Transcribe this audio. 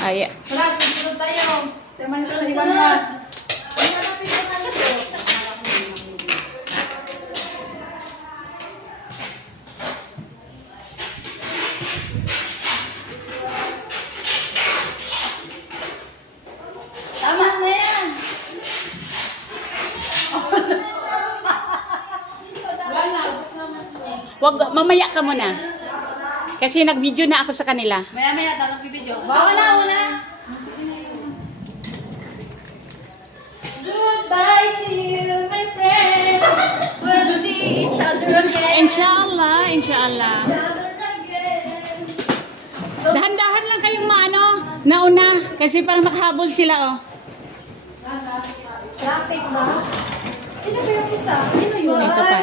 Ay, Wala, susunod tayo. Teman siya, di ba na? Tama na yan. Wala na, ubos naman. wag, mamaya ka muna. Kasi nag-video na ako sa kanila. Maya-maya, tapos bibidyo. Bawa na, una. Goodbye to you, my friend. We'll see each other again. Inshallah, inshallah. Dahan-dahan lang kayong maano, nauna. Kasi parang makahabol sila, oh. Traffic ba? Sino ba yung isa? Sino yun? Ito pa.